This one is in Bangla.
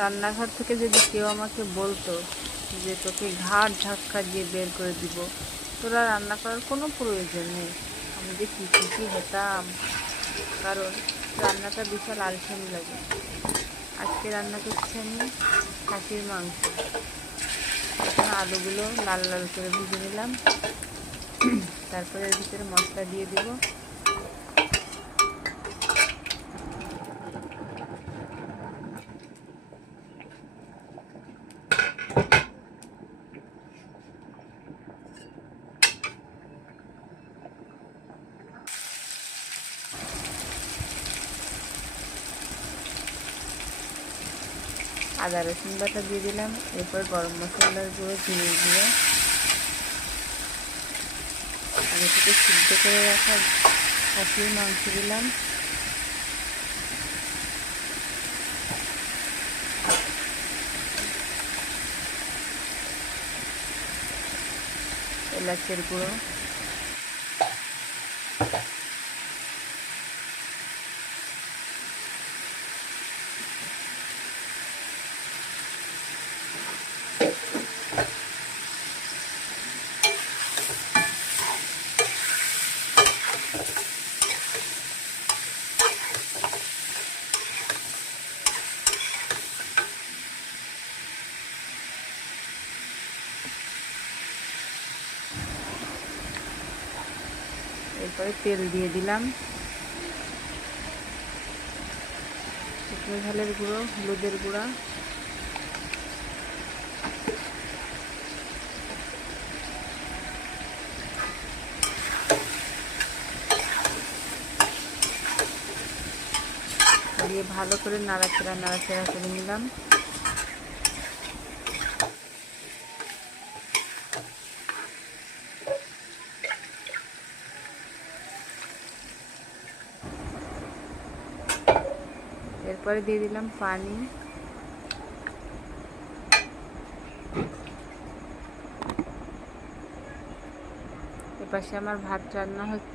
রান্নাঘর থেকে যদি কেউ আমাকে বলতো যে তোকে ঘাট ধাক্কা দিয়ে বের করে দিব, তোরা রান্না করার কোনো প্রয়োজন নেই, আমি যে কী খুশি হতাম। কারণ রান্নাটা বিশাল আলসেমি লাগে। আজকে রান্না করছি আমি খাসির মাংস। এখন আলুগুলো লাল লাল করে ভেজে নিলাম, তারপরে এর ভিতরে মশলা দিয়ে দিব। আদা রসুন বাটা দিয়ে দিলাম, এরপর গরম মশলার গুঁড়ো দিয়ে দিয়ে আগে থেকে সিদ্ধ করে রাখা খাসির মাংস দিলাম। এলাচের গুঁড়ো, এরপরে তেল দিয়ে দিলাম, শুকনো ঝালের গুঁড়ো, হলুদের গুঁড়া, দিয়ে ভালো করে নাড়াচাড়া করে নিলাম। এরপরে দিয়ে দিলাম পানি। এপাশে আমার ভাত রান্না হচ্ছে।